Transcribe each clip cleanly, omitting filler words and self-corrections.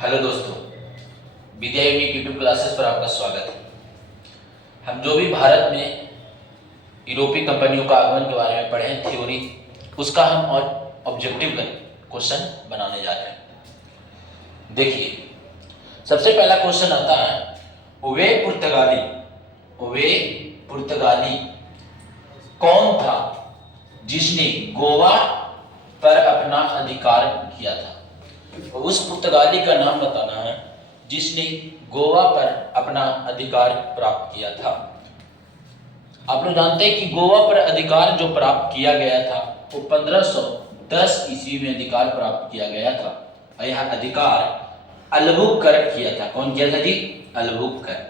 Hello दोस्तों, विद्या unique YouTube classes पर आपका स्वागत है। हम जो भी भारत में यूरोपीय कंपनियों का आगमन के बारे में पढ़े हैं थ्योरी, उसका हम और ऑब्जेक्टिव क्वेश्चन बनाने जा रहे हैं। देखिए, सबसे पहला क्वेश्चन आता है, वे पुर्तगाली कौन था जिसने गोवा पर अपना अधिकार किया था? उस पुर्तगाली का नाम बताना है जिसने गोवा पर अपना अधिकार प्राप्त किया था। आप लोग जानते हैं कि गोवा पर अधिकार जो प्राप्त किया गया था वो 1510 ईस्वी में अधिकार प्राप्त किया गया था। यह अधिकार अल्बुकर्क किया था। कौन किया था जी? अल्बुकर्क।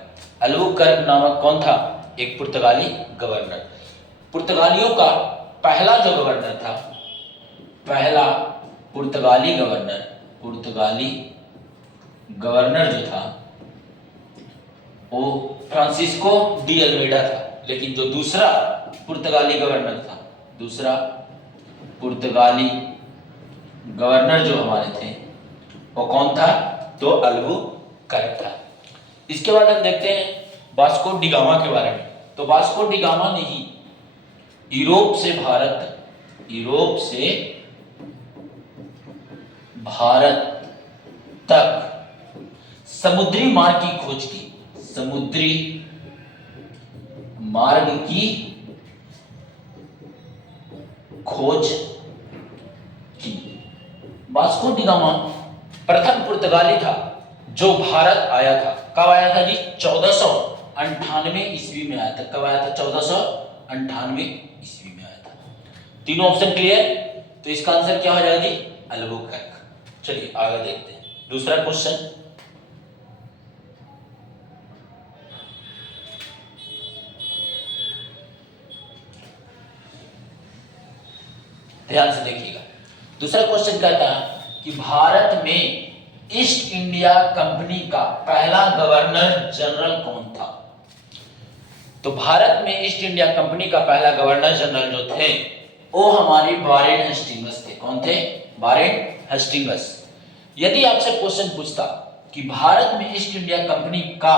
अल्बुकर्क नामक कौन था? एक पुर्तगाली गवर्नर। पुर्तगालियों का पहला जो गवर्नर था, पहला पुर्तगाली गवर्नर जो था वो फ्रांसिस्को डी अल्मेडा था। लेकिन जो दूसरा पुर्तगाली गवर्नर जो हमारे थे वो कौन था? तो अल्बुकर्क था। इसके बाद हम देखते हैं वास्को डी गामा के बारे में। तो वास्को डी गामा ने ही यूरोप से भारत तक समुद्री मार्ग की खोज की। समुद्री मार्ग की खोज की। वास्को डी गामा प्रथम पुर्तगाली था जो भारत आया था। कब आया था जी? 1498 ईस्वी में आया था। कब आया था? 1498 ईस्वी में आया था। तीनों ऑप्शन क्लियर? तो इसका आंसर क्या हो जाएगा जी? अल्बुकर्क। चलिए आगे देखते हैं दूसरा क्वेश्चन। ध्यान से देखिएगा। दूसरा क्वेश्चन कहता है कि भारत में ईस्ट इंडिया कंपनी का पहला गवर्नर जनरल कौन था? तो भारत में ईस्ट इंडिया कंपनी का पहला गवर्नर जनरल जो थे वो हमारे वारेन हेस्टिंग्स थे। कौन थे? Warren Hastings. यदि आपसे क्वेश्चन पूछता कि भारत में ईस्ट इंडिया कंपनी का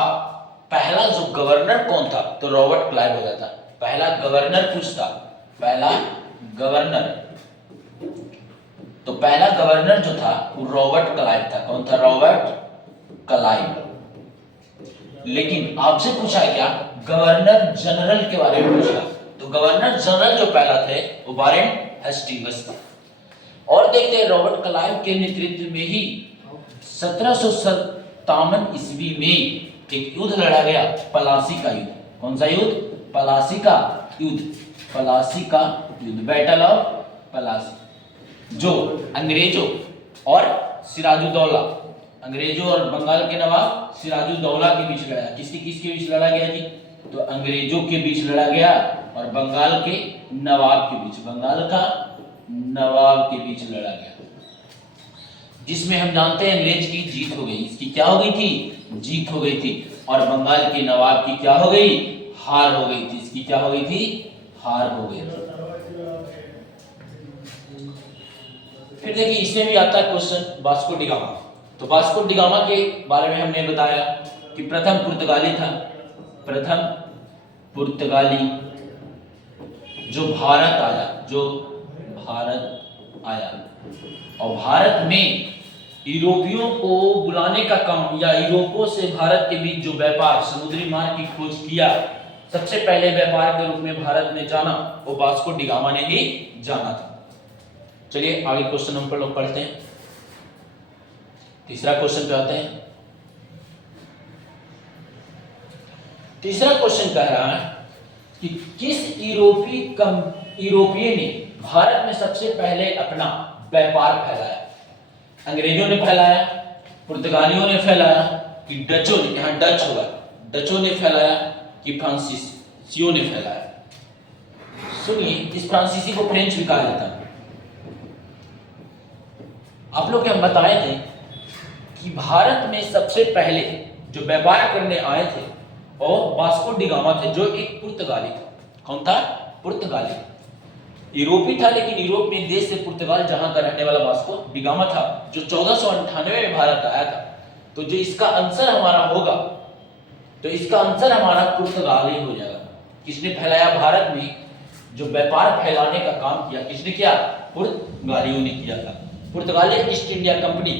पहला जो गवर्नर कौन था, तो रॉबर्ट क्लाइव हो जाता। पहला गवर्नर पूछता, पहला गवर्नर, तो पहला गवर्नर जो था वो रॉबर्ट क्लाइव था। कौन था? Robert Clive. लेकिन आपसे पूछा है क्या? गवर्नर जनरल के बारे में पूछा। तो गवर्नर जनरल जो पहला थे वो वारेन हेस्टिंग्स थे। और देखते हैं रॉबर्ट क्लाइव के नेतृत्व में ही 1757 ईस्वी में एक युद्ध लड़ा गया, प्लासी का युद्ध। कौन सा युद्ध? प्लासी का युद्ध, बैटल ऑफ प्लासी, जो अंग्रेजों और सिराजुद्दौला, अंग्रेजों और बंगाल के नवाब सिराजुद्दौला के बीच लड़ा। किसके बीच लड़ा गया जी? तो अंग्रेजों के बीच लड़ा गया और बंगाल के नवाब के बीच, बंगाल का नवाब के बीच लड़ा गया, जिसमें हम जानते हैं अंग्रेज की जीत हो गई। इसकी क्या हो गई थी? जीत हो गई थी। और बंगाल के नवाब की क्या हो गई? हार हो गई थी। इसकी क्या हो गई थी? हार हो गई थी। फिर देखिए इसमें भी आता है क्वेश्चन वास्को डी गामा। तो वास्को डी गामा के बारे में हमने बताया कि प्रथम पुर्तगाली था, प्रथम पुर्तगाली जो भारत आया और भारत में यूरोपियों को बुलाने का काम या यूरोपों से भारत के बीच जो व्यापार, समुद्री मार्ग की खोज किया, सबसे पहले व्यापार के रूप में भारत में जाना वो वास्को डी गामा ने ही जाना था। चलिए आगे क्वेश्चन हम लोग पढ़ते हैं। तीसरा क्वेश्चन पे आते हैं। तीसरा क्वेश्चन कह रहा है कि किस यूरोपीय ने भारत में सबसे पहले अपना व्यापार फैलाया? अंग्रेजों ने फैलाया, पुर्तगालियों ने फैलाया कि डचों ने, यहां डच होगा, डचों ने फैलाया कि फ्रांसीसियों ने फैलाया? सुनिए, इस फ्रांसीसी को फ्रेंच भी कहा जाता है। आप लोग क्या बताए थे कि भारत में सबसे पहले जो व्यापार करने आए थे और वास्को डी गामा थे, जो एक पुर्तगाली था। कौन था? पुर्तगाली। यूरोपी था, लेकिन यूरोप में देश से पुर्तगाल जहां का रहने वाला वास्को डी गामा था, जो 1498 में भारत आया था। तो जो इसका आंसर हमारा होगा, तो इसका आंसर हमारा पुर्तगाली हो जाएगा। किसने फैलाया भारत में जो व्यापार फैलाने का काम किया, किसने किया? पुर्तगालियों ने किया था। पुर्तगाली ईस्ट इंडिया कंपनी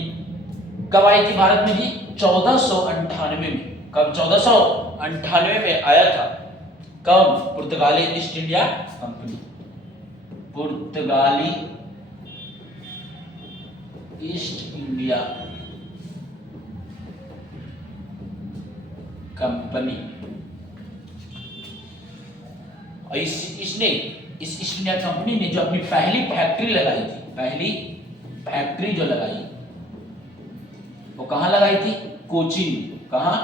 कब आई थी भारत में जी? 1498 में। कब? 1498 में आया था। कब? पुर्तगाली ईस्ट इंडिया कंपनी, पुर्तगाली ईस्ट इंडिया कंपनी। और इसने इस ईस्ट इंडिया कंपनी ने जो अपनी पहली फैक्ट्री लगाई थी, पहली फैक्ट्री जो लगाई वो कहां लगाई थी? कोचीन। कहां?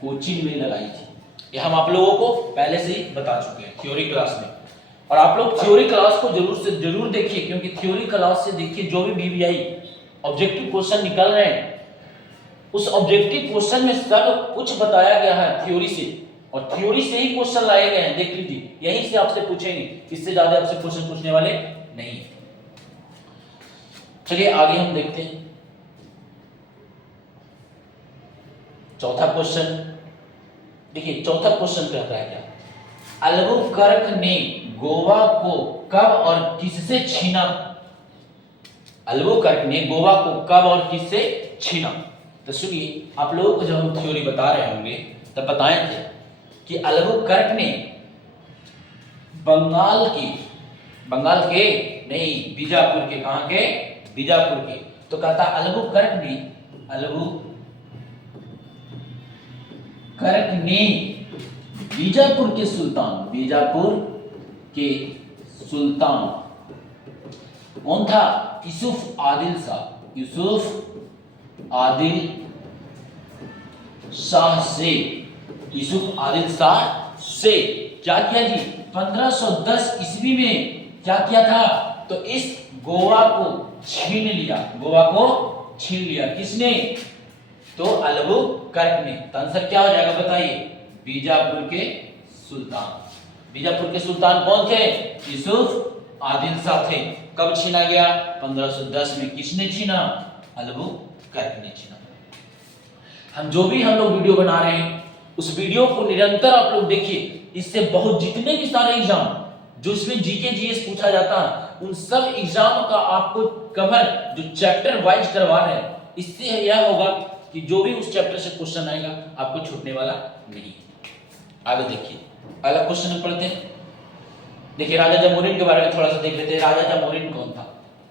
कोचीन में लगाई थी। ये हम आप लोगों को पहले से ही बता चुके हैं थ्योरी क्लास में। और आप लोग थ्योरी क्लास को जरूर से जरूर देखिए, क्योंकि थ्योरी क्लास से देखिए जो भी बीबीआई ऑब्जेक्टिव क्वेश्चन निकल रहे हैं, उस ऑब्जेक्टिव क्वेश्चन में सब कुछ बताया गया है थ्योरी से, और थ्योरी से ही क्वेश्चन लाए गए हैं। देख लीजिए, यहीं से आपसे पूछेंगे, इससे ज्यादा आपसे क्वेश्चन पूछने वाले नहीं। चलिए आगे हम देखते हैं चौथा क्वेश्चन। देखिए चौथा क्वेश्चन कहता है क्या? अल्बुकर्क ने गोवा को कब और किससे छीना? अल्बुकर्क ने गोवा को कब और किससे छीना? तो सुनिए, आप लोगों को जब हम थ्योरी बता रहे होंगे तब बताएंगे कि अल्बुकर्क ने बंगाल के नहीं, बीजापुर के। कहां के? बीजापुर के। तो कहता अल्बुकर्क ने बीजापुर के सुल्तान कौन था? यूसुफ आदिल शाह से क्या किया जी? 1510 ईस्वी में क्या किया था? तो इस गोवा को छीन लिया। किसने? तो अल्बुकर्क ने। तो आंसर क्या हो जाएगा बताइए? बीजापुर के सुल्तान कौन थे? यूसुफ आदिल शाह थे। कब छीना गया? 1510 में। किसने छीना? अल्बुकर्क ने छीना। हम लोग वीडियो बना रहे हैं, उस वीडियो को निरंतर आप लोग देखिए। इससे बहुत जितने भी सारे एग्जाम जो इसमें जीके जीएस पूछा जाता है, उन सब एग्जाम का आपको कवर जो चैप्टर वाइज करवा रहे हैं, इससे यह होगा कि जो भी उस चैप्टर से क्वेश्चन आएगा आपको छूटने वाला नहीं। आगे देखिए, अगला क्वेश्चन हम पढ़ते हैं। देखिए राजा जामोरिन के बारे में थोड़ा सा देख लेते हैं। राजा जामोरिन कौन था?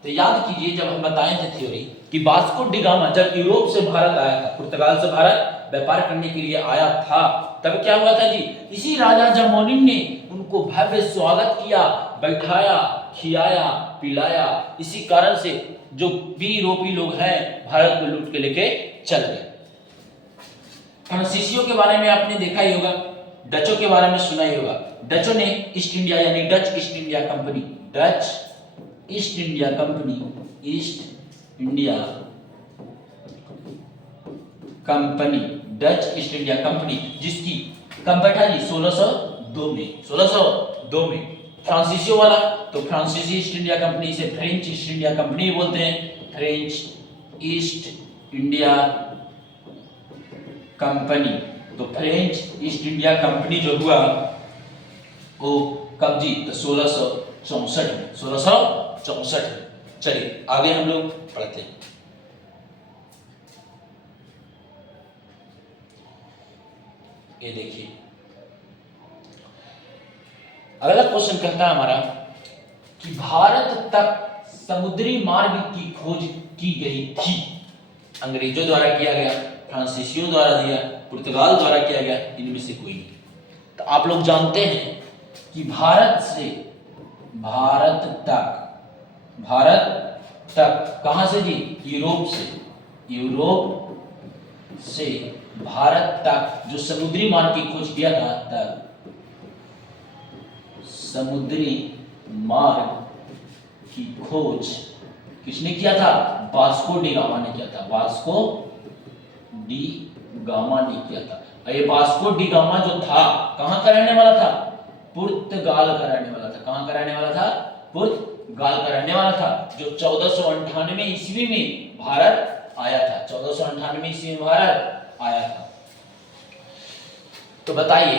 तो याद कीजिए, जब हम बताए थे थ्योरी कि वास्को डी गामा जब यूरोप से भारत आया था, पुर्तगाल से भारत व्यापार करने के लिए आया था, तब क्या हुआ था जी? इसी राजा जामोरिन ने उनको भव्य स्वागत किया, बैठाया, खिलाया, पिलाया। इसी कारण से जो भी यूरोपीय लोग हैं भारत को लूट के लेके चल गए। फ्रांसीसियों के बारे में आपने देखा ही होगा, डचों के बारे में सुना ही होगा। डचों ने ईस्ट इंडिया यानी डच ईस्ट इंडिया कंपनी जिसकी कब बैठा जी? 1602 में। फ्रांसीसियों वाला तो फ्रांसीसी ईस्ट इंडिया कंपनी से फ्रेंच ईस्ट इंडिया कंपनी बोलते हैं। फ्रेंच ईस्ट इंडिया कंपनी, तो फ्रेंच ईस्ट इंडिया कंपनी जो हुआ वो कब जी? तो 1664 में। चलिए आगे हम लोग पढ़ते हैं। ये देखिए, अगला क्वेश्चन कहता है हमारा कि भारत तक समुद्री मार्ग की खोज की गई थी। अंग्रेजों द्वारा किया गया, फ्रांसीसियों द्वारा दिया, पुर्तगाल द्वारा किया गया, इनमें से कोई नहीं। तो आप लोग जानते हैं कि भारत तक कहां से जी? यूरोप से भारत तक जो समुद्री मार्ग की खोज किया था, तब समुद्री मार्ग की खोज किसने किया था? वास्को डी गामा ने किया था। वास्को डी गामा ने किया था। और ये वास्को डी गामा जो था कहां का रहने वाला था? पुर्तगाल का रहने वाला था। कहां का रहने वाला था? पुर्तगाल का रहने वाला था, जो 1498 ईस्वी में भारत आया था। 1498 ईस्वी में भारत आया था। तो बताइए,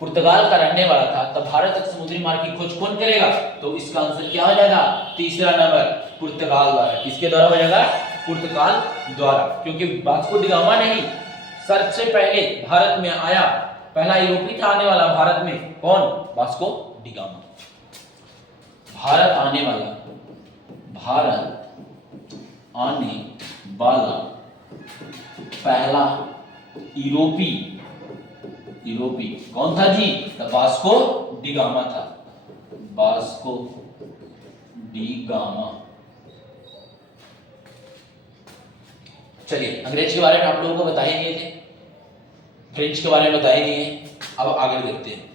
पुर्तगाल का रहने वाला था, तब भारत तक समुद्री मार्ग की खोज कौन करेगा? तो इसका आंसर क्या हो जाएगा? तीसरा नंबर, पुर्तगाल द्वारा। किसके द्वारा हो जाएगा? पुर्तगाल द्वारा, क्योंकि वास्को डी गामा नहीं, सबसे पहले भारत में आया, पहला यूरोपी था आने वाला भारत में, कौन? Vasco da gamma. भारत आने वाला पहला यूरोपी कौन था जी? तो वास्को डी गामा था, वास्को डी गामा। चलिए, अंग्रेज के बारे में आप लोगों को बता ही दिए थे, फ्रेंच के बारे में बता ही दिए, अब आगे देखते हैं।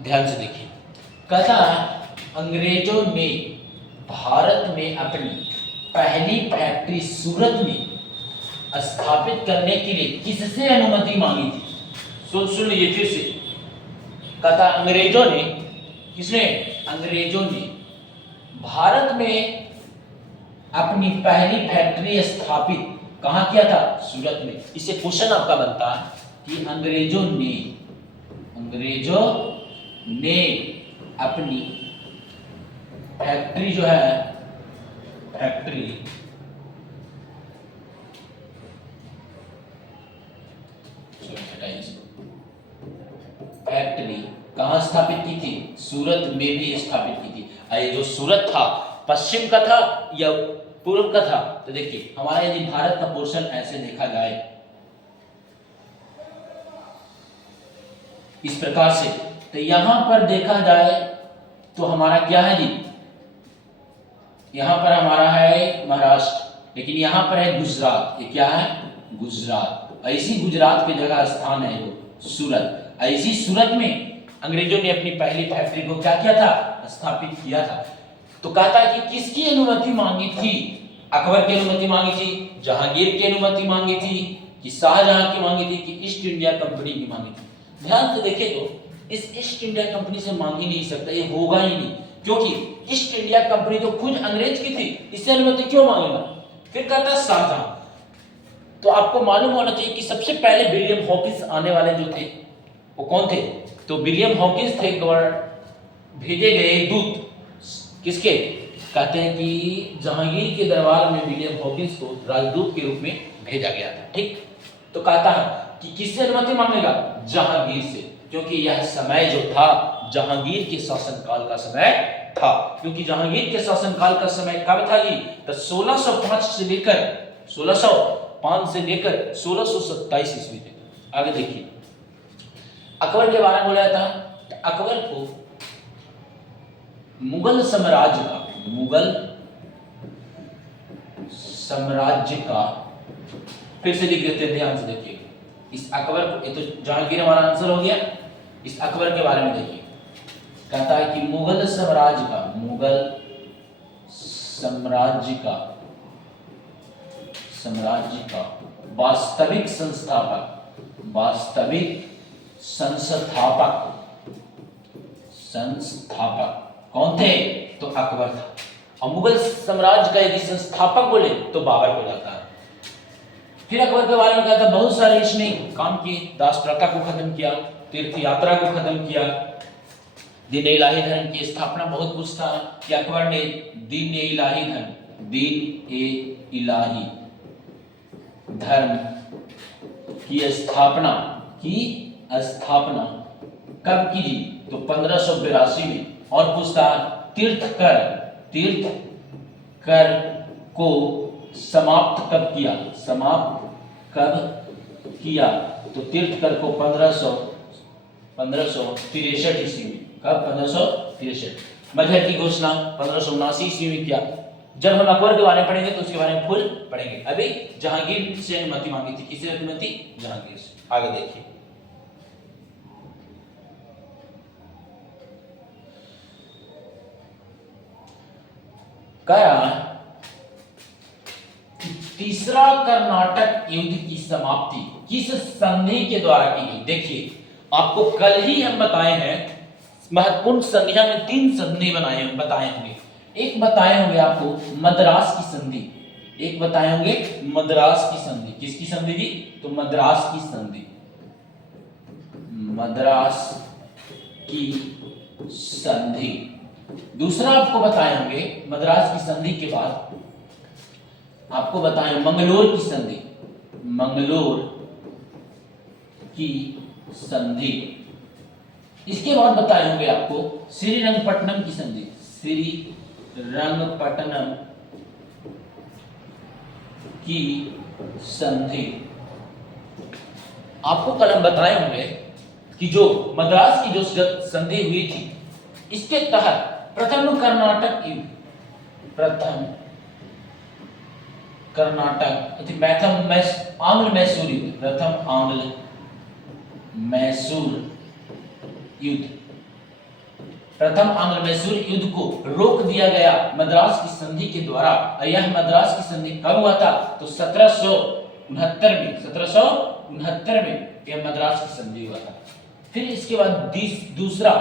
ध्यान से देखिए, कहता अंग्रेजों ने भारत में अपनी पहली फैक्ट्री सूरत में स्थापित करने के लिए किससे अनुमति मांगी थी? सुन लीजिए फिर से, कहता अंग्रेजों ने, किसने? अंग्रेजों ने भारत में अपनी पहली फैक्ट्री स्थापित कहां किया था? सूरत में। इससे क्वेश्चन आपका बनता है कि अंग्रेजों ने अपनी फैक्ट्री जो है, फैक्ट्री कहां स्थापित की थी? सूरत में भी स्थापित की थी। ये जो सूरत था, पश्चिम का था या पूर्व का था? तो देखिए, हमारा यदि भारत का पोर्शन ऐसे देखा जाए इस प्रकार से, तो यहां पर देखा जाए तो हमारा क्या है जी? यहां पर हमारा है महाराष्ट्र, लेकिन यहां पर है गुजरात। ये क्या है? गुजरात। ऐसी गुजरात की जगह स्थान है वो सूरत। ऐसी सूरत में अंग्रेजों ने अपनी पहली फैक्ट्री को क्या किया था? स्थापित किया था। तो कहता है कि किसकी अनुमति मांगी थी? अकबर की अनुमति मांगी थी, जहांगीर की अनुमति मांगी थी, कि शाहजहां की मांगी थी, कि ईस्ट इंडिया कंपनी की मांगी थी? ध्यान से देखें तो इस ईस्ट इंडिया कंपनी से मांग ही नहीं सकता, ये होगा ही नहीं, क्योंकि ईस्ट इंडिया कंपनी तो खुद अंग्रेज की थी, इससे अनुमति क्यों मांगेगा? फिर कहता है शाहजहां। तो आपको मालूम होना चाहिए कि सबसे पहले विलियम हॉकिंस आने वाले जो थे वो कौन थे? तो विलियम हॉकिंस थे भेजे गए दूत। किसके? कहते हैं कि जहांगीर के दरबार में विलियम हॉकिंस को राजदूत के रूप में भेजा गया था। ठीक, तो कहता है कि किससे अनुमति मांगेगा? जहांगीर से, क्योंकि यह समय जो था जहांगीर के शासनकाल का समय था। क्योंकि जहांगीर के शासनकाल का समय कब था जी? तो 1605 से लेकर 1627 ईस्वी तक। आगे देखिए, अकबर के बारे में बोला जाता है, अकबर को मुगल साम्राज्य का फिर से लिख देते हैं, ध्यान से देखिए। इस अकबर को, ये तो जहांगीर हमारा आंसर हो गया। इस अकबर के बारे में देखिए, कहता है कि मुगल साम्राज्य का वास्तविक संस्थापक कौन थे? तो अकबर था। और मुगल साम्राज्य का यदि संस्थापक बोले तो बाबर हो जाता है। फिर अकबर के बारे में कहता है बहुत सारे इसने काम किए, दास प्रथा को खत्म किया, तीर्थ यात्रा को खत्म किया, दीन इलाही धर्म की स्थापना। बहुत कुछ था कि अकबर ने दीन इलाही धर्म की स्थापना कब की जी? तो 1582 में। और कुछ था, तीर्थ कर को समाप्त कब किया? तो तीर्थ कर को 1563 ईस्वी में। कब? 1563। मजहर की घोषणा 1579 ईस्वी में किया। जब हम अकबर के बारे में पढ़ेंगे तो उसके बारे में फुल पढ़ेंगे। अभी जहांगीर से अनुमति मांगी थी। किससे अनुमति? जहांगीर से। आगे देखिए, कह रहा है कि तीसरा कर्नाटक युद्ध की समाप्ति किस संधि के द्वारा की गई? देखिए, आपको कल ही हम बताए हैं, महत्वपूर्ण संधियां में 3 संधि बताए होंगे। एक बताए होंगे आपको मद्रास की संधि, एक बताए होंगे मद्रास की संधि। किसकी संधि जी? तो मद्रास की संधि, मद्रास की संधि। दूसरा आपको बताए होंगे मद्रास की संधि के बाद आपको बताए मंगलोर की संधि, मंगलोर की संधि। इसके बाद बताए होंगे आपको श्रीरंगपट्टनम की संधि, श्रीरंगपट्टनम की संधि। आपको कल हम बताए होंगे कि जो मद्रास की जो संधि हुई थी, इसके तहत प्रथम कर्नाटक युद्ध, प्रथम कर्नाटक आंग्ल मैसूर युद्ध, प्रथम आंग्ल मैसूर युद्ध, प्रथम आंग्ल मैसूर युद्ध को रोक दिया गया मद्रास की संधि के द्वारा। और यह मद्रास की संधि कब हुआ था? तो 1769 में यह मद्रास की संधि हुआ था। फिर इसके बाद दूसरा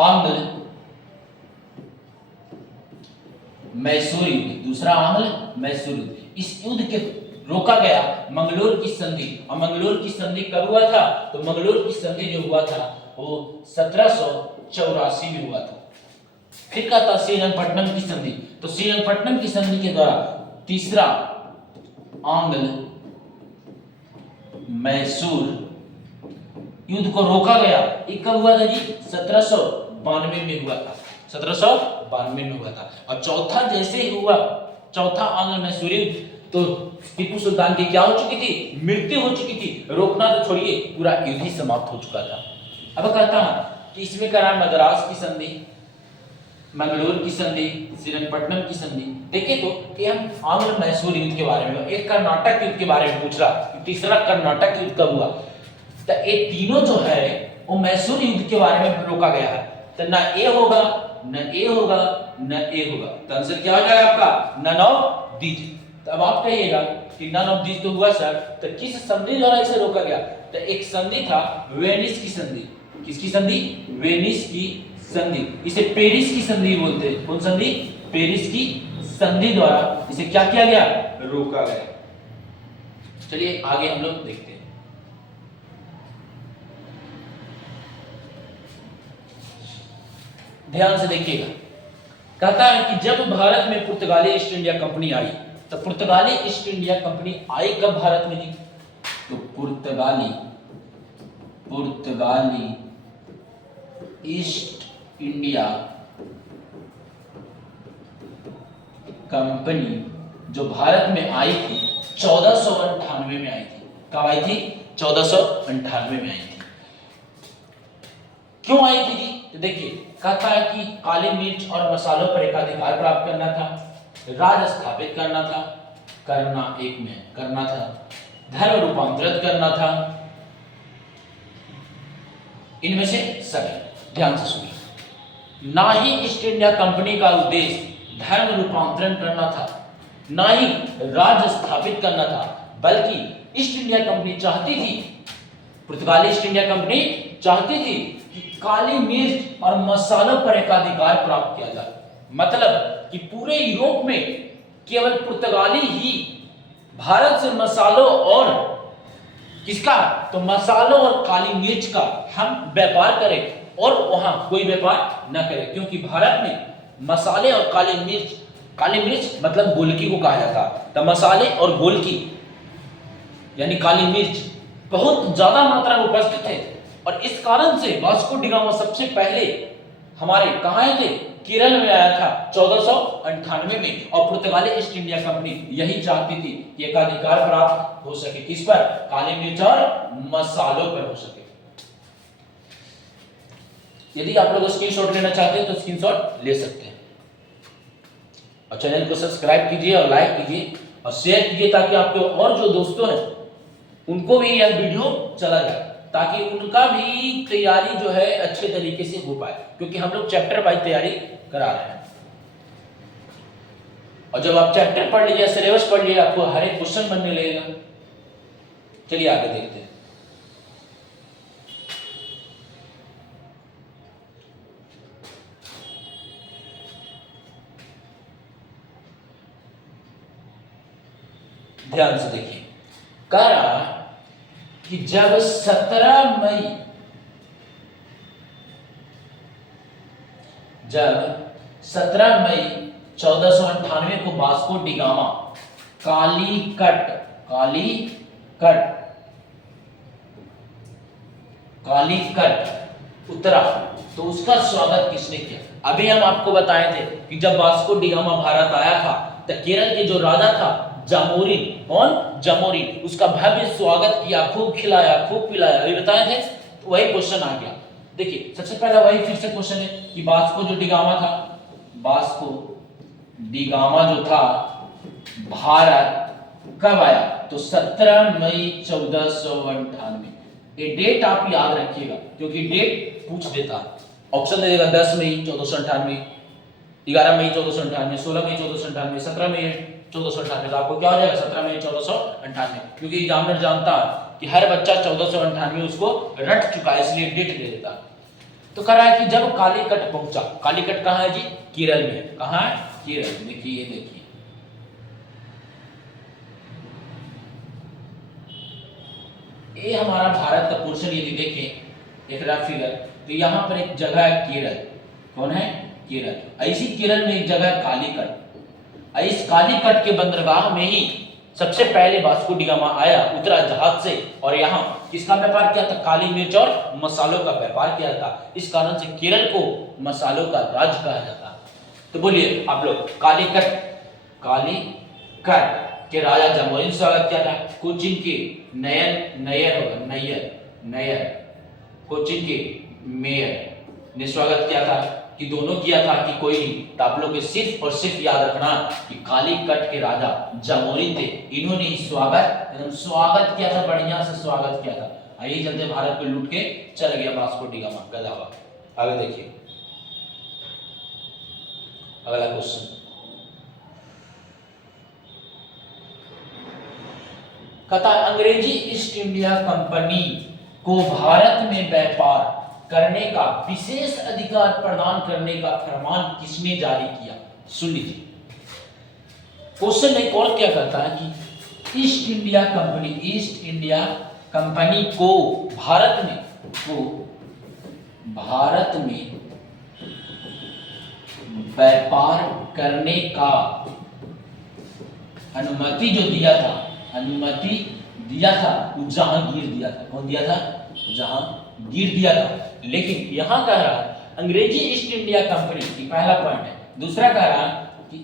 आंग्ल मैसूर युद्ध, दूसरा आंग्ल मैसूर युद्ध। इस युद्ध के रोका गया मंगलोर की संधि। और मंगलोर की संधि कब हुआ था? तो मंगलोर की संधि जो हुआ था वो 1784 में हुआ था। फिर का था श्रीरंगपट्टनम की संधि। तो श्रीरंगपट्टनम की संधि के द्वारा तीसरा आंग्ल मैसूर युद्ध को रोका गया। ये कब हुआ था जी? 1792 में हुआ था, 1792 में हुआ था। और चौथा जैसे ही हुआ, चौथा आंग्ल मैसूर युद्ध, तो टीपू सुल्तान की क्या हो चुकी थी? मृत्यु हो चुकी थी। रोकना तो छोड़िए, पूरा युद्ध ही समाप्त हो चुका था। अब कहता है कि इसमें करा मद्रास की संधि, मंगलोर की संधि, श्रीरंगपट्टनम की संधि। देखिए तो ये हम आंग्ल मैसूर युद्ध के बारे में, एक कर्नाटक युद्ध के बारे में पूछ रहा, तीसरा कर्नाटक युद्ध कब हुआ। तो ये तीनों जो है वो मैसूर युद्ध के बारे में रोका गया है। तो ना ए होगा, न ए होगा, न ए होगा। तो आंसर क्या हो जाएगा आपका? None of these. तो अब आप कहिएगा कि नन ऑफ दीज तो हुआ सर, तो किस संधि द्वारा इसे रोका गया? तो एक संधि था वेनिस की संधि। किसकी संधि? वेनिस की संधि। इसे पेरिस की संधि बोलते हैं। कौन संधि? पेरिस की संधि द्वारा इसे क्या किया गया? रोका गया। चलिए आगे हम लोग देखते हैं। ध्यान से देखिएगा, कहता है कि जब भारत में पुर्तगाली ईस्ट इंडिया कंपनी आई, तो पुर्तगाली ईस्ट इंडिया कंपनी आई कब भारत में? नहीं तो पुर्तगाली ईस्ट इंडिया कंपनी जो भारत में आई थी 1498 में आई थी। कब आई थी? 1498 में आई थी। क्यों आई थी जी? तो देखिए, कहता है कि काली मिर्च और मसालों पर एकाधिकार प्राप्त करना था, राज स्थापित करना था, करना था, धर्म रूपांतरित करना था। इनमें से सभी, ध्यान से सुनिए। ना ही ईस्ट इंडिया कंपनी का उद्देश्य धर्म रूपांतरण करना था, ना ही राज स्थापित करना था, बल्कि ईस्ट इंडिया कंपनी चाहती थी, पुर्तगाली ईस्ट इंडिया कंपनी चाहती थी कि काली मिर्च और मसालों पर एकाधिकार प्राप्त किया जाए। मतलब कि पूरे यूरोप में केवल पुर्तगाली ही भारत से मसालों और किसका? तो मसालों और काली मिर्च का हम व्यापार करें और वहां कोई व्यापार न करें, क्योंकि भारत में मसाले और काली मिर्च मतलब गोलकी को कहा जाता है। तो मसाले और गोलकी यानी काली मिर्च बहुत ज्यादा मात्रा में उपस्थित है। और इस कारण से वास्को डी गामा सबसे पहले हमारे कहाँ थे? केरल में आया था 1498 में। और पुर्तगाली ईस्ट इंडिया कंपनी यही चाहती थी कि एकाधिकार प्राप्त हो सके, किस पर? काली मिर्च और मसालों पर हो सके। यदि आप लोग स्क्रीनशॉट लेना चाहते हैं तो स्क्रीनशॉट ले सकते हैं। और चैनल को सब्सक्राइब कीजिए और लाइक कीजिए और शेयर कीजिए, ताकि आपके और जो दोस्तों हैं उनको भी यह वीडियो चला जाए, ताकि उनका भी तैयारी जो है अच्छे तरीके से हो पाए, क्योंकि हम लोग चैप्टर वाइज तैयारी करा रहे हैं। और जब आप चैप्टर पढ़ लीजिए, सिलेबस पढ़ लीजिए, आपको हर एक क्वेश्चन बनने लगेगा। चलिए आगे देखते हैं। ध्यान से देखिए, कह रहा कि जब 17 मई जब 17 मई 1498 को वास्को डी गामा कालीकट उतरा तो उसका स्वागत किसने किया? अभी हम आपको बताए थे कि जब वास्को डी गामा भारत आया था तो केरल के जो राजा था जामोरिन, कौन? जामोरिन, उसका भव्य स्वागत किया, खूब खिलाया, खूब पिलाया, अभी बताए थे। तो वही क्वेश्चन आ गया। देखिए सबसे पहला वही फिर से क्वेश्चन है कि वास्को जो डी गामा था, वास्को डी गामा जो था भारत कब आया? तो 17 मई 1498। ये डेट आप याद रखिएगा क्योंकि डेट पूछ देता है। ऑप्शन दे देगा 10 मई 1498, 11 मई 1498, 16 मई 1498, 17 मई 1498। तो आपको क्या हो जाएगा? 17 मई 1498, क्योंकि एग्जामिनर जानता है कि हर बच्चा 1498 उसको रट चुका है, इसलिए डेट दे देता। तो कह रहा है कि जब कालीकट पहुंचा, कालीकट कहाँ है जी? केरल में है। कहाँ है? केरल। देखिए ये देखिए, ये हमारा भारत का पोर्शन यदि देखें एक रफ फिगर, तो यहाँ पर एक जगह है केरल। कौन है? केरल। ऐसी केरल में एक जगह है कालीकट। इस कालीकट के बंदरगाह में ही सबसे पहले वास्को डी गामा आया, उतरा जहाज से, और यहाँ किसका व्यापार किया था? काली मिर्च और मसालों का व्यापार किया था। इस कारण से केरल को मसालों का राज्य कहा जाता है। तो बोलिए आप लोग, कालीकट के राजा जामोरिन ने स्वागत किया था। कोचिन के नयर कोचिन के मेयर ने स्वागत किया था कि दोनों किया था कि कोई नहीं। तो आप लोग सिर्फ और सिर्फ याद रखना कि कालीकट के राजा जामोरिन थे, इन्होंने ही स्वागत किया था, बढ़िया से स्वागत किया था। यही चलते भारत को लूट के चल गया वास्को डी गामा, गधा हुआ। आगे देखिए अगला क्वेश्चन, कहता अंग्रेजी ईस्ट इंडिया कंपनी को भारत में व्यापार करने का विशेष अधिकार प्रदान करने का फरमान किसने जारी किया? सुन लीजिए क्वेश्चन में कौन क्या कहता है कि ईस्ट इंडिया कंपनी को भारत में व्यापार करने का अनुमति जो दिया था, वो जहांगीर दिया था। कौन दिया था? जहांगीर दिया था। लेकिन यहां कह रहा है अंग्रेजी ईस्ट इंडिया कंपनी की, पहला पॉइंट है। दूसरा कह रहा है कि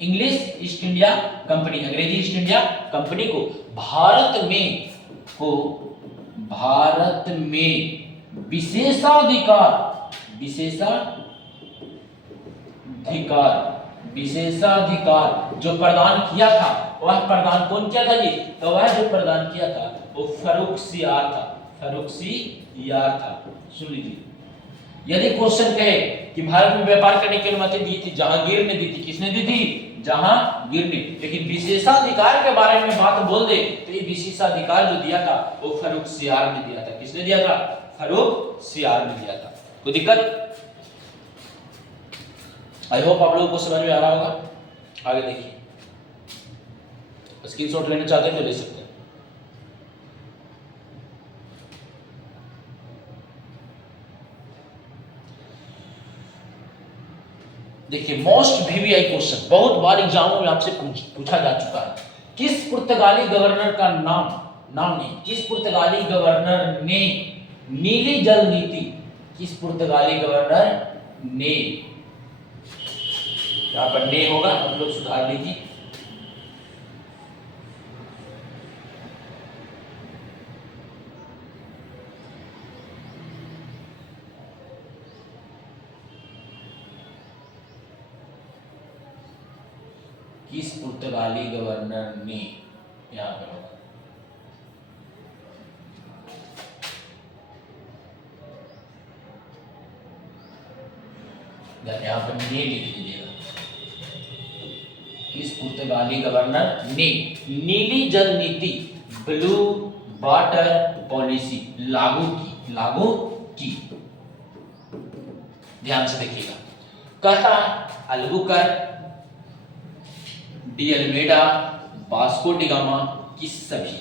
इंग्लिश ईस्ट इंडिया कंपनी, अंग्रेजी ईस्ट इंडिया कंपनी को भारत में विशेषाधिकार जो प्रदान किया था, वह प्रदान कौन किया था जी? तो वह जो प्रदान किया था वो फर्रुख सियार था। सुन लीजिए, यदि क्वेश्चन कहे कि भारत में व्यापार करने की अनुमति दी थी, जहांगीर ने दी थी। किसने दी थी? जहांगीर ने। लेकिन विशेषाधिकार के बारे में बात बोल दे तो ये विशेषाधिकार जो दिया था वो फर्रुख सियार ने दिया था। किसने दिया था? फर्रुख सियार ने दिया था। कोई दिक्कत? आई होप आप लोगों को समझ में आ रहा होगा। आगे देखिए, स्क्रीनशॉट लेना चाहते हैं तो ले सकते हैं। देखिए मोस्ट वीवीआई क्वेश्चन, बहुत बार एग्जामों में आपसे पूछा जा चुका है। किस पुर्तगाली गवर्नर का नाम नहीं, किस पुर्तगाली गवर्नर ने नीली जल नीति, किस पुर्तगाली गवर्नर ने, यहां पर ने होगा, आप लोग सुधार लीजिए। किस पुर्तगाली गवर्नर ने, यहां पर होगा। यहां पर ने लिख लीजिएगा। किस पुर्तगाली गवर्नर ने नीली जल नीति, ब्लू वाटर पॉलिसी लागू की। ध्यान से देखिएगा, कहता है Albuquerque, de Almeida, Vasco da Gama की सभी।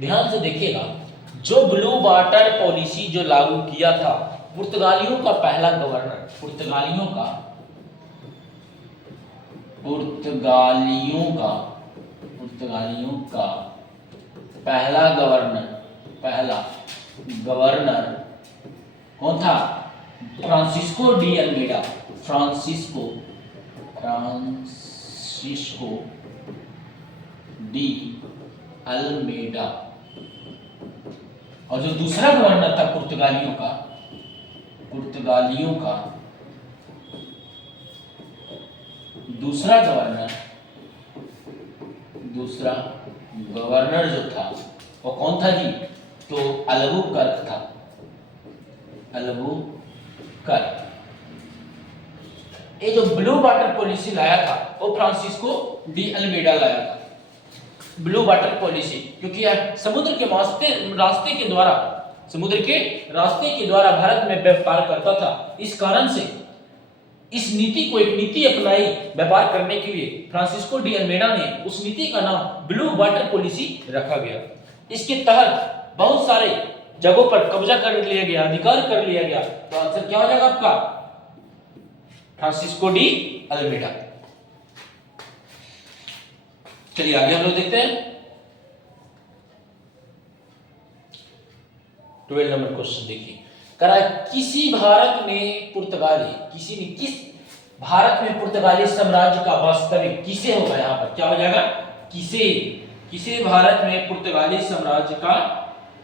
ध्यान से देखिएगा, जो ब्लू वाटर पॉलिसी जो लागू किया था पुर्तगालियों का पहला गवर्नर, पुर्तगालियों का पहला गवर्नर कौन था? Francisco de Almeida. Francisco de Almeida. और जो दूसरा गवर्नर था पुर्तगालियों का दूसरा गवर्नर जो था वो कौन था जी? तो अल्बुकर्क था। अल्बुकर्क। ये जो ब्लू वाटर पॉलिसी लाया था वो फ्रांसिस्को डी अल्मेडा लाया था। ब्लू वाटर पॉलिसी, क्योंकि यह समुद्र के रास्ते के द्वारा भारत में व्यापार करता था। इस कारण से इस नीति को एक नीति अपनाई व्यापार करने के लिए। फ्रांसिस्को डी अल्मेडा ने उस नीति का नाम ब्लू वाटर पॉलिसी रखा गया। इसके तहत बहुत सारे जगहों पर कब्जा कर लिया गया, अधिकार कर लिया गया। तो आंसर क्या हो जाएगा आपका? Francisco de Almeida. चलिए आगे हम लोग देखते हैं 12 नंबर क्वेश्चन। देखिए, करा किस भारत में पुर्तगाली साम्राज्य का वास्तविक, किसे होगा यहाँ पर? क्या हो जाएगा? किसे भारत में पुर्तगाली साम्राज्य का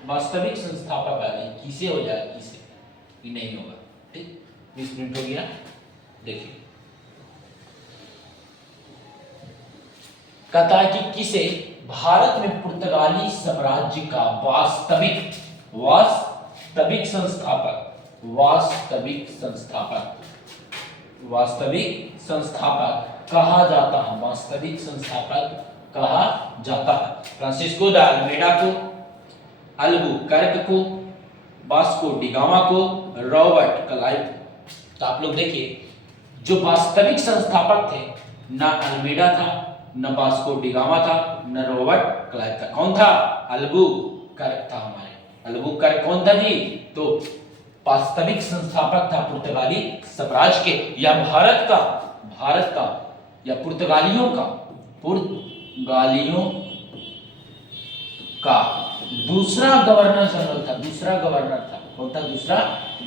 वास्तविक संस्थापक आ गए? किसे हो जाएगा? किसे ये नहीं होगा। ठीक, 20 मिनट हो गया। देखिए, कहता है कि किसे भारत में पुर्तगाली साम्राज्य का वास्तविक संस्थापक कहा जाता है। वास्तविक संस्थापक कहा जाता है फ्रांसिस्को डी अल्मेडा को, अल्बुकर्क को, वास्को डी गामा को, रॉबर्ट क्लाइव। तो आप लोग देखिए, जो वास्तविक संस्थापक थे ना अल्मेडा था, न वास्को डी गामा था, न रॉबर्ट क्लाइव था। कौन था? अल्बुकर्क था। हमारे अल्बुकर्क कौन था जी? तो वास्तविक संस्थापक था पुर्तगाली साम्राज्य के, या भारत का या पुर्तगालियों का दूसरा गवर्नर जनरल था। कौन था? दूसरा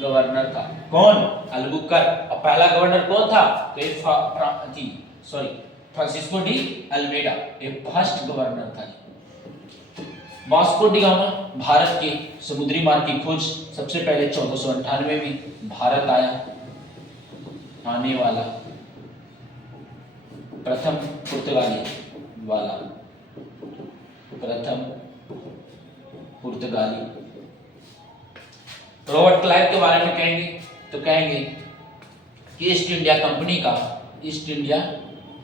गवर्नर था। कौन? अल्बुकर्क। और पहला गवर्नर कौन था? तो फ्रांसिस्को डी अल्मेडा एक फर्स्ट गवर्नर था। वास्को डी गामा भारत के समुद्री मार्ग की खोज सबसे पहले 1498 में भारत आने वाला प्रथम पुर्तगाली। रॉबर्ट क्लाइव के बारे में कहेंगे कि ईस्ट इंडिया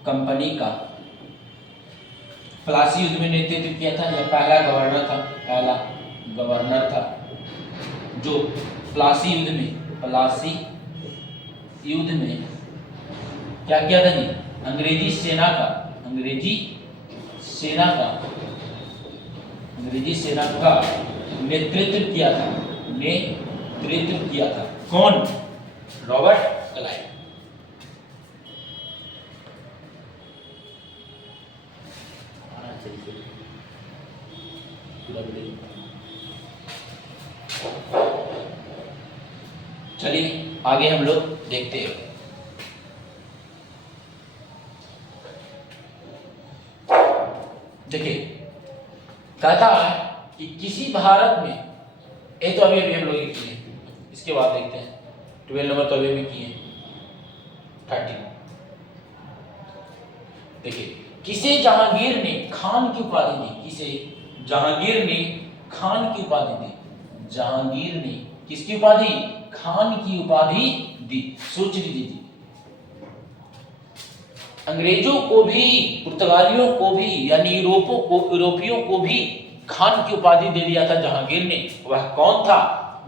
कंपनी का प्लासी युद्ध में नेतृत्व किया था। यह पहला गवर्नर था जो प्लासी युद्ध में क्या किया था जी? अंग्रेजी सेना का नेतृत्व किया था। कौन? Robert Clive. चलिए आगे हम लोग देखते हैं। देखिए, कहता है कि किसी भारत में, ये तो अभी हम लोग किए, इसके बाद देखते हैं 12 नंबर तो अभी भी किए 30। देखिए, किसे जहांगीर ने खान की उपाधि दी? जहांगीर ने किसकी उपाधि? खान की उपाधि दी। सोच लीजिए, अंग्रेजों को भी, पुर्तगालियों को भी, यानी यूरोपियों को भी खान की उपाधि दे दिया था जहांगीर ने। वह कौन था?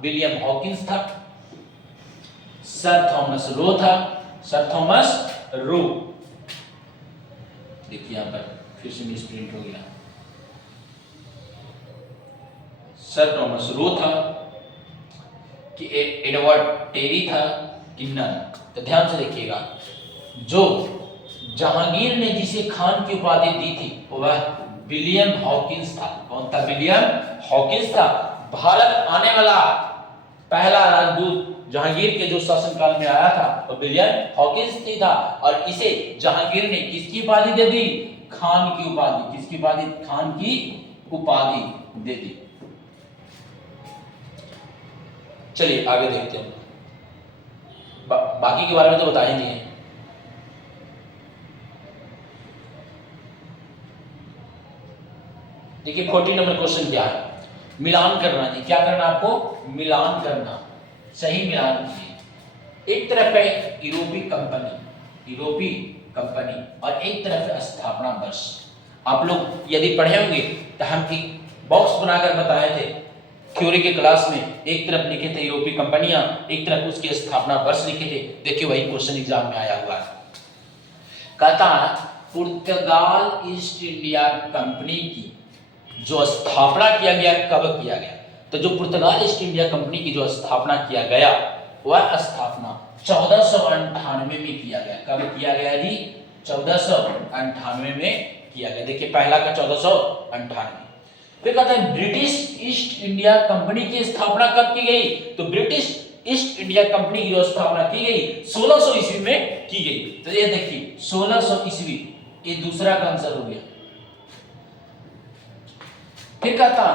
विलियम हॉकिंस था, सर थॉमस रो। देखिए यहां पर क्वेश्चन मिसप्रिंट हो गया। सर टॉमस रो था कि एडवर्ड टेरी था कि नन। तो ध्यान से देखिएगा, जो जहांगीर ने जिसे खान की उपाधि दी थी वह विलियम हॉकिंस था। कौन था? विलियम हॉकिंस था। भारत आने वाला पहला राजदूत जहांगीर के जो शासनकाल में आया था वो विलियम हॉकिंस ही था, और इसे जहांगीर ने किसकी उपाधि दे दी? खान की उपाधि। किसकी उपाधि? खान की उपाधि दे दी। चलिए आगे देखते हैं। बाकी के बारे में तो बता ही दिए। देखिए 40 नंबर क्वेश्चन क्या है? मिलान करना जी। क्या करना आपको? मिलान करना। सही मिलान कीजिए। एक तरफ है यूरोपीय कंपनी और एक तरफ है स्थापना वर्ष। आप लोग यदि पढ़े होंगे तो हम एक बॉक्स बनाकर बताए थे थ्योरी के क्लास में। एक तरफ लिखे थे यूरोपीय कंपनियां, एक तरफ उसके स्थापना वर्ष लिखे थे। देखिए वही क्वेश्चन एग्जाम में आया हुआ है। कहता पुर्तगाल ईस्ट इंडिया कंपनी की जो स्थापना किया गया कब किया गया? तो जो पुर्तगाल ईस्ट इंडिया कंपनी की जो स्थापना किया गया वह स्थापना 1498 में किया गया। कब किया गया जी? 1498 में किया गया। देखिए पहला का 1498। फिर कहता है ब्रिटिश ईस्ट इंडिया कंपनी की स्थापना कब की गई? तो ब्रिटिश ईस्ट इंडिया कंपनी की जो स्थापना की गई 1600 ईस्वी में की गई। तो ये देखिए 1600 ईस्वी, ये दूसरा का आंसर हो गया। फिर कहता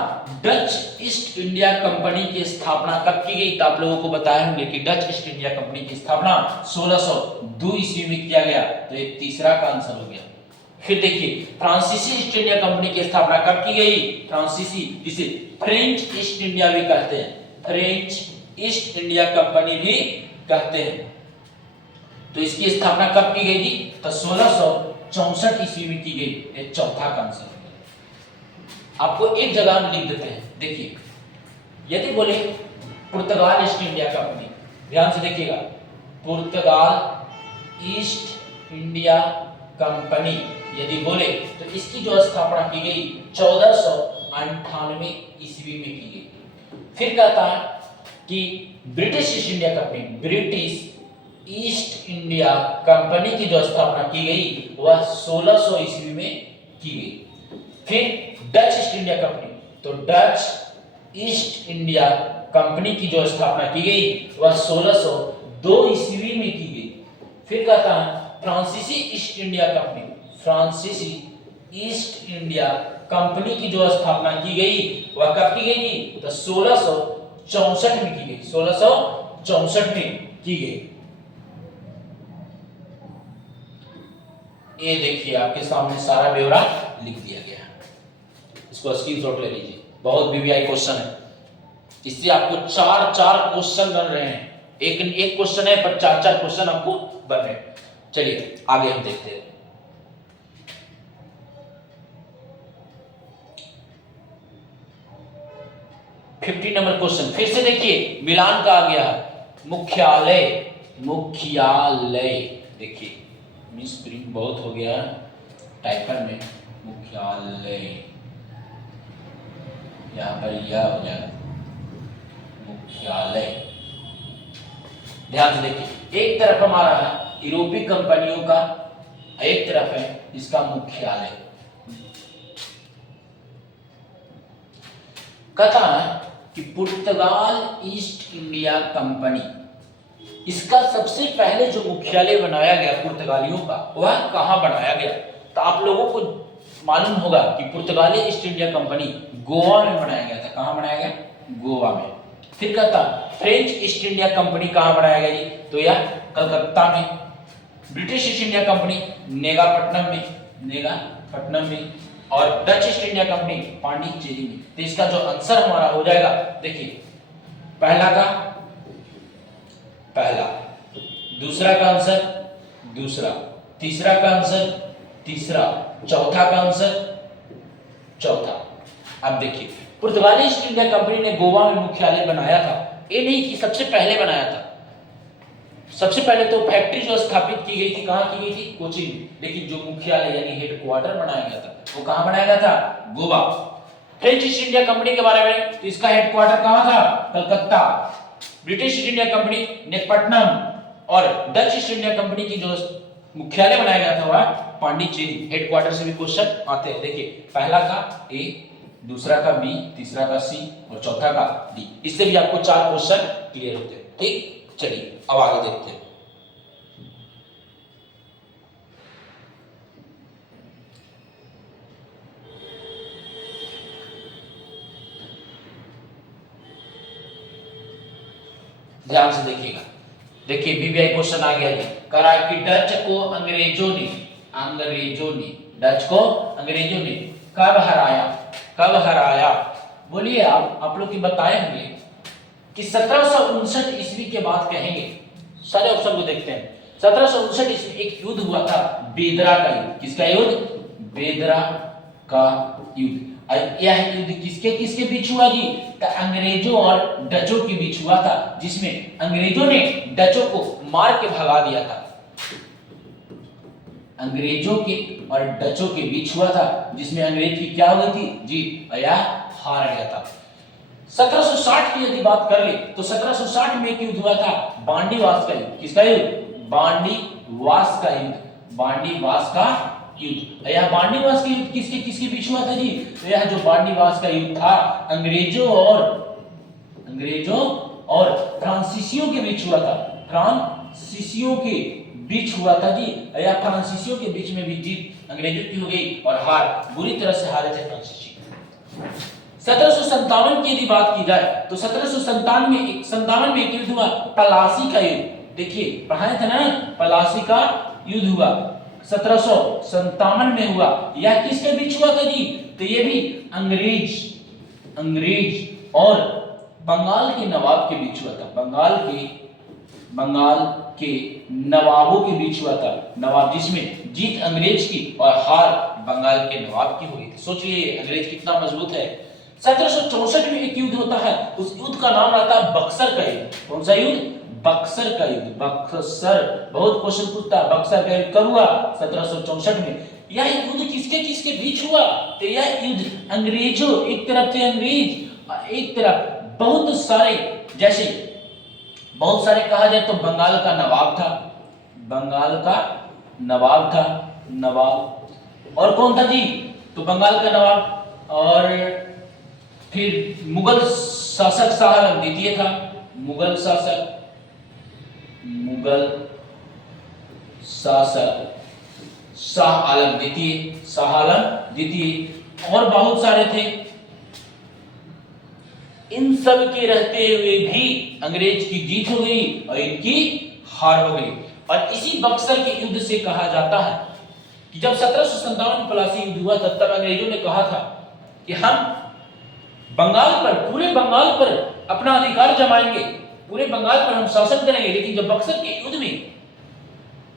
डच ईस्ट इंडिया कंपनी की स्थापना कब की गई? तो आप लोगों को बताया होंगे कि डच ईस्ट इंडिया कंपनी की स्थापना 1602 ईस्वी में किया गया। तो ये तीसरा का आंसर हो गया। फिर देखिए फ्रांसीसी ईस्ट इंडिया कंपनी की स्थापना कब की गई? फ्रांसीसी, जिसे फ्रेंच ईस्ट इंडिया भी कहते हैं, फ्रेंच ईस्ट इंडिया कंपनी भी कहते हैं। तो इसकी स्थापना कब की गई जी? तो 1664 ईस्वी में की गई। ये चौथा का आंसर हो गया। आपको एक जगह में लिख देते हैं। देखिए यदि बोले पुर्तगाल ईस्ट इंडिया कंपनी, ध्यान से देखिएगा, पुर्तगाल ईस्ट इंडिया कंपनी यदि बोले तो इसकी जो स्थापना की गई 1498 ईस्वी में की गई। फिर कहता है कि British east India company, British east India company की जो स्थापना की गई वह 1600 ईस्वी में की गई। फिर डच ईस्ट इंडिया कंपनी, तो डच ईस्ट इंडिया कंपनी की जो स्थापना की गई वह 1602 ईस्वी में की गई। फिर कहता है फ्रांसीसी ईस्ट इंडिया कंपनी, फ्रांसीसी ईस्ट इंडिया कंपनी की जो स्थापना की गई वह कब की गई थी? तो 1664 में की गई, 1664 में की गई। ये देखिए आपके सामने सारा ब्यौरा लिख दिया गया है। इसको स्क्रीनशॉट ले लीजिए। बहुत वीवीआई क्वेश्चन है, इससे आपको चार क्वेश्चन बन रहे हैं। एक क्वेश्चन है पर चार क्वेश्चन आपको बन रहे हैं। चलिए आगे हम देखते हैं। फिफ्टी नंबर क्वेश्चन फिर से देखिए, मिलान का आ गया मुख्यालय। देखिए मिस प्रिंट बहुत हो गया टाइपर में। मुख्यालय यहाँ पर यह हो जाएगा मुख्यालय। ध्यान से देखिए, एक तरफ हमारा है यूरोपीय कंपनियों का, एक तरफ है इसका मुख्यालय। कहता है कि पुर्तगाल ईस्ट इंडिया कंपनी, इसका सबसे पहले जो मुख्यालय बनाया गया पुर्तगालियों का वह कहाँ बनाया गया? तो आप लोगों को मालूम होगा कि पुर्तगाली ईस्ट इंडिया कंपनी गोवा में बनाया गया था। कहाँ बनाया गया? गोवा में। फिर कहता फ्रेंच ईस्ट इंडिया कंपनी कहाँ बनाया गया जी? तो यह कलकत्ता में। ब्रिटिश ईस्ट इंडिया कंपनी नेगापट्टनम में, और Dutch east India company Pondicherry में। तो इसका जो आंसर हमारा हो जाएगा, देखिए पहला का पहला, दूसरा का आंसर दूसरा, तीसरा का आंसर तीसरा, चौथा का आंसर चौथा। अब देखिए पुर्तगाली ईस्ट इंडिया कंपनी ने गोवा में मुख्यालय बनाया था, ये नहीं कि सबसे पहले बनाया था। सबसे पहले तो फैक्ट्री जो स्थापित की गई थी, कहाँ की गई थी? कोचीन में। लेकिन जो मुख्यालय यानी हेडक्वार्टर बनाया गया था वो कहाँ बनाया गया था? Goa. French east India company के बारे में, तो इसका हेडक्वार्टर कहाँ था? Calcutta. British east India company ने पटनम, और डच ईस्ट इंडिया कंपनी की जो मुख्यालय बनाया गया था वह पांडिचेरी। हेडक्वार्टर से भी क्वेश्चन आते हैं। देखिए, पहला का ए, दूसरा का बी, तीसरा का सी और चौथा का डी। इससे भी आपको 4 क्वेश्चन क्लियर होते हैं। ठीक, चलिए अब आगे देखते हैं। ध्यान से देखिएगा। देखिए, बीबीआई क्वेश्चन आ गया है, कह रहा है कि डच को अंग्रेजों ने डच को अंग्रेजों ने कब हराया? बोलिए, आप लोग की बताए होंगे कि 1759 ईस्वी के बाद कहेंगे। सारे ऑप्शन को देखते हैं। 1759 ईस्वी एक युद्ध हुआ था, बेदरा का युद्ध। किसका युद्ध? बेदरा का युद्ध। यह युद्ध किसके बीच हुआ जी? तो अंग्रेजों और डचों के बीच हुआ था, जिसमें अंग्रेजों ने डचों को मार के भगा दिया था। अंग्रेजों के और डचों के बीच हुआ था, जिसमें अंग्रेज की क्या हो गई थी? जीत, या हार गया था। 1760 की यदि बात कर ले तो 1760 में एक युद्ध हुआ था, बांडीवास का युद्ध। किसका युद्ध? बांडीवास का युद्ध। बांडीवास का युद्ध। यह बांडीवास का युद्ध किसके बीच हुआ था जी? तो यह जो बांडीवास का युद्ध था अंग्रेजों और फ्रांसीसियों के बीच हुआ था। फ्रांसीसियों के बीच हुआ था जी। या फ्रांसीसियों के बीच में भी जीत अंग्रेजों की हो गई और हार, बुरी तरह से हारे थे फ्रांसीसी। 1757 की यदि बात की जाए तो 1757 में एक युद्ध हुआ, पलासी का युद्ध। देखिए, पढ़ाए थे ना, पलासी का युद्ध हुआ 1757 में हुआ। यह किसके बीच हुआ था जी? तो ये भी अंग्रेज और बंगाल के नवाब के बीच हुआ था। बंगाल के नवाबों के बीच हुआ था। नवाब, जिसमें जीत अंग्रेज की और हार बंगाल के नवाब की हुई थी। सोचिए अंग्रेज कितना मजबूत है। 1764 में एक युद्ध होता है, उस युद्ध का नाम आता है बक्सर का युद्ध। कौन सा युद्ध? बक्सर का युद्ध। बक्सर, बहुत क्वेश्चन पूछता है, बक्सर का युद्ध कब हुआ? 1764 में। यह युद्ध किसके बीच हुआ? तो यह युद्ध अंग्रेजों, एक तरफ थे अंग्रेज, एक तरफ बहुत सारे, जैसे बहुत सारे कहा जाए तो बंगाल का नवाब। और कौन था जी? तो बंगाल का नवाब, और फिर मुगल शासक शाह आलम द्वितीय था। मुगल शासक शाह आलम द्वितीय, और बहुत सारे थे। इन सब के रहते हुए भी अंग्रेज की जीत हो गई और इनकी हार हो गई। और इसी बक्सर के युद्ध से कहा जाता है कि जब 1757 में प्लासी युद्ध हुआ तब अंग्रेजों ने कहा था कि हम पूरे बंगाल पर अपना अधिकार जमाएंगे, पूरे बंगाल पर हम शासन करेंगे। लेकिन जब बक्सर के युद्ध में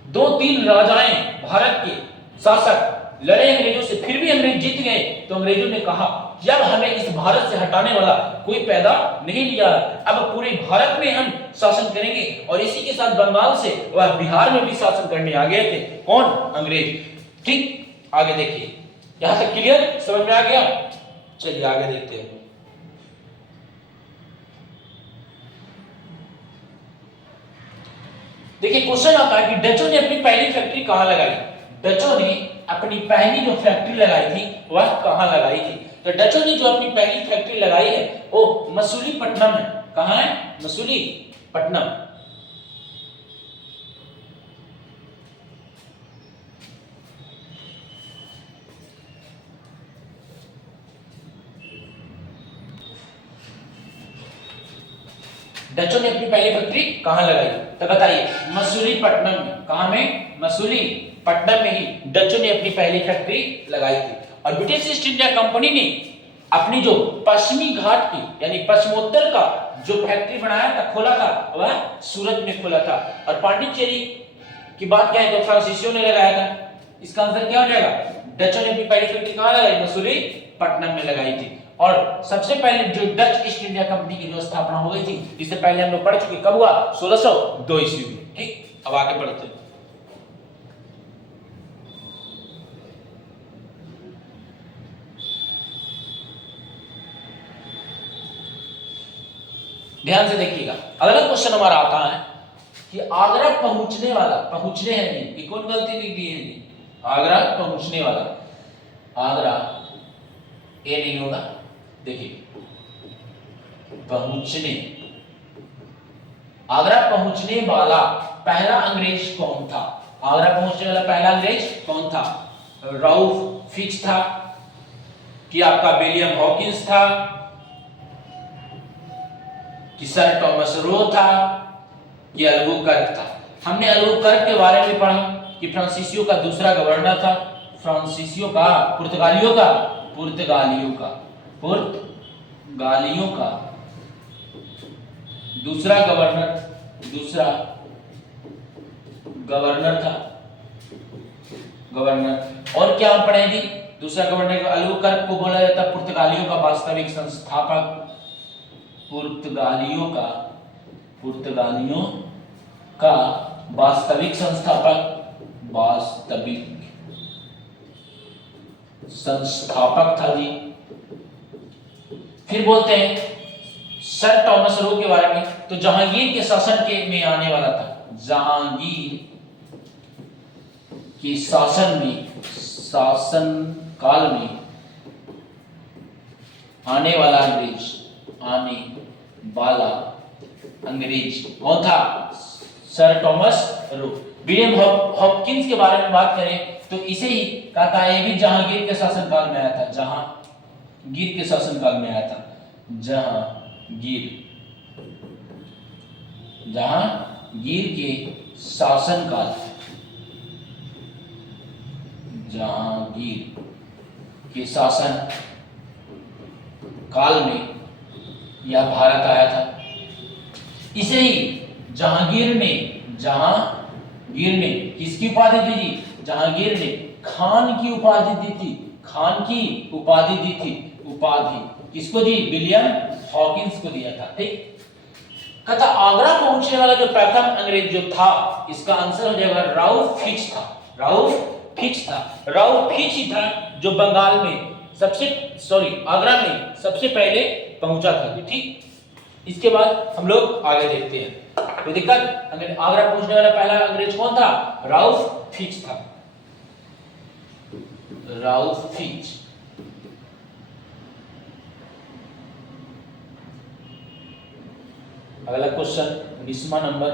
2-3 राजाएं, भारत के शासक लड़े अंग्रेजों से, फिर भी अंग्रेज जीत गए, तो अंग्रेजों ने कहा कि अब हमें इस भारत से हटाने वाला कोई पैदा नहीं लिया, अब पूरे भारत में हम शासन करेंगे। और इसी के साथ बंगाल से वह बिहार में भी शासन करने आ गए थे। कौन? अंग्रेज। ठीक, आगे देखिए, यहां तक क्लियर, समझ में आ गया? चलिए आगे देखते हैं। देखिए, क्वेश्चन आता है कि डचों ने अपनी पहली फैक्ट्री कहां लगाई? डचों ने अपनी पहली जो फैक्ट्री लगाई थी वह कहां लगाई थी? तो डचों ने जो अपनी पहली फैक्ट्री लगाई है वो मसूलीपट्टनम है। कहां है? मसूलीपट्टनम। डचों ने अपनी पहली फैक्ट्री कहां लगाई? तो बताइए, मसूलीपट्टनम में। कहां में? मसूलीपट्टनम में ही डचों ने अपनी पहली फैक्ट्री लगाई थी। और ब्रिटिश ईस्ट इंडिया कंपनी ने अपनी जो पश्चिमी घाट की यानी पश्चिमोत्तर का जो फैक्ट्री बनाया था, खोला था, वह सूरत में खोला था। और पांडिचेरी की बात क्या है तो फ्रांसीसियों ने लगाया था। इसका आंसर क्या हो जाएगा? डचों ने अपनी पहली फैक्ट्री कहां लगाई? मसूलीपट्टनम में लगाई थी। और सबसे पहले जो डच ईस्ट इंडिया कंपनी की जो स्थापना हो गई थी, इससे पहले हम लोग पढ़ चुके, कब हुआ? 1602 ईस्वी में। ठीक, अब आगे बढ़ते हैं। ध्यान से देखिएगा, अगला क्वेश्चन हमारा आता है कि आगरा पहुंचने वाला, पहुंचने है नहीं, ये कौन गलती लिख दी है? आगरा पहुंचने वाला, आगरा ए नहीं होगा, देखिए पहुंचने, आगरा पहुंचने वाला पहला अंग्रेज कौन था? आगरा पहुंचने वाला पहला अंग्रेज कौन था? राउफ फिच था कि आपका विलियम हॉकिंस था कि सर टॉमस रो था कि अल्बुकर्क था? हमने अल्बुकर्क के बारे में पढ़ा कि फ्रांसीसियो का दूसरा गवर्नर था, फ्रांसीसियो का, पुर्तगालियों का, पुर्तगालियों का, पुर्तगालियों का दूसरा गवर्नर, दूसरा गवर्नर था, गवर्नर। और क्या हम पढ़ेंगे? दूसरा गवर्नर अल्बुकर्क को बोला जाता पुर्तगालियों का वास्तविक संस्थापक, पुर्तगालियों का, पुर्तगालियों का वास्तविक संस्थापक, वास्तविक संस्थापक था जी। फिर बोलते हैं सर टॉमस रो के बारे में, तो जहांगीर के शासन के में आने वाला था, जहांगीर के शासन में, शासन काल में आने वाला अंग्रेज, आने वाला अंग्रेज कौन था? Sir Thomas Roe. William Hopkins के बारे में बात करें तो इसे ही कहा था, ये भी जहांगीर के शासनकाल में आया था, जहांगीर के शासनकाल में आया था, जहांगीर, जहांगीर के शासनकाल, जहांगीर के शासन काल में यह भारत आया था। इसे ही जहांगीर ने, जहांगीर ने किसकी उपाधि दी थी? जहांगीर ने खान की उपाधि दी थी, खान की उपाधि दी थी। उपाधि किसको दी? विलियम हॉकिंस को दिया था। ठीक, कहता आगरा पहुंचने वाला जो प्रथम अंग्रेज जो था, इसका आंसर हो जाएगा राउफ फिच था, राउफ फिच था, राउफ फिच ही था जो बंगाल में आगरा में सबसे पहले पहुंचा था। ठीक, इसके बाद हम लोग आगे देखते हैं। तो दिक्कत, आगरा पहुंचने वाला पहला अंग्रेज कौन था? राउफ फिच था, राउफ फिच। अगला क्वेश्चन 19वां नंबर,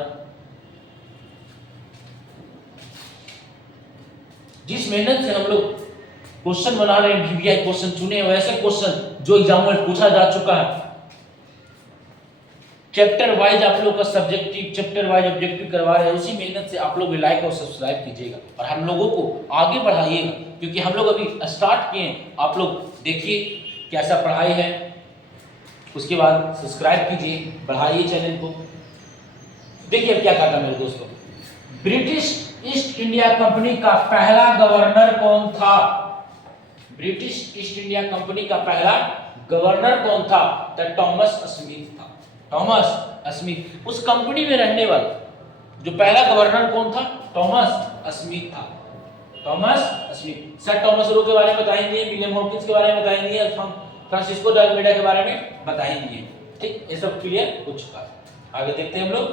जिस मेहनत से हम लोग क्वेश्चन बना रहे हैं, वीवीआई क्वेश्चन चुने, वैसे क्वेश्चन जो एग्जाम में पूछा जा चुका है, चैप्टर वाइज आप लोग का सब्जेक्टिव, चैप्टर वाइज ऑब्जेक्टिव करवा रहे हैं, उसी मेहनत से आप लोग भी लाइक और सब्सक्राइब कीजिएगा और हम लोगों को आगे बढ़ाइएगा, क्योंकि हम लोग अभी स्टार्ट किए हैं। आप लोग देखिए कैसा पढ़ाई है, उसके बाद सब्सक्राइब कीजिए, बढ़ाइए चैनल को। देखिए क्या कहा था मेरे दोस्तों, ब्रिटिश ईस्ट इंडिया कंपनी का पहला गवर्नर कौन था? ब्रिटिश ईस्ट इंडिया कंपनी का पहला गवर्नर कौन था? तो टॉमस स्मिथ था, टॉमस स्मिथ। उस कंपनी में रहने वाला जो पहला गवर्नर कौन था? टॉमस स्मिथ था, Thomas Smith. Sir Thomas Roe के बारे में बताएंगे, विलियम हॉकिंस के बारे में बताएंगे, फ्रांसिस्को डी अल्मेडा के बारे में बताएंगे। ठीक, ये सब क्लियर हो चुका है। आगे देखते हैं हम लोग।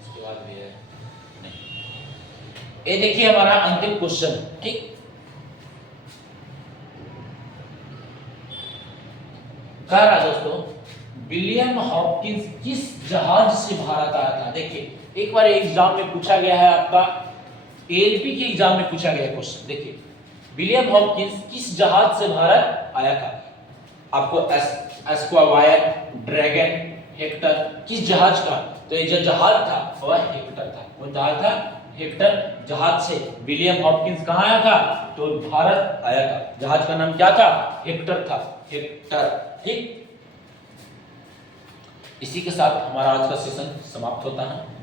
इसके बाद भी है नहीं, ये देखिए हमारा अंतिम क्वेश्चन। ठीक, कह रहा दोस्तों, विलियम हॉकिंस किस जहाज से भारत आया था? देखिए एक बार एग्जाम में पूछा गया है, आपका एएलपी के एग्जाम में पूछा गया क्वेश्चन। देखिए विलियम हॉकिंस किस जहाज से भारत आया था? आपको एस्क्वायर, ड्रैगन, हेक्टर, किस जहाज का? तो ये जो जहाज था वह हेक्टर था, वो जहाज था हेक्टर जहाज से विलियम हॉकिंस कहाँ आया था? तो भारत आया था। जहाज का नाम क्या था? हेक्टर था, हेक्टर। ठीक, इसी के साथ हमारा आज का सेशन समाप्त होता है।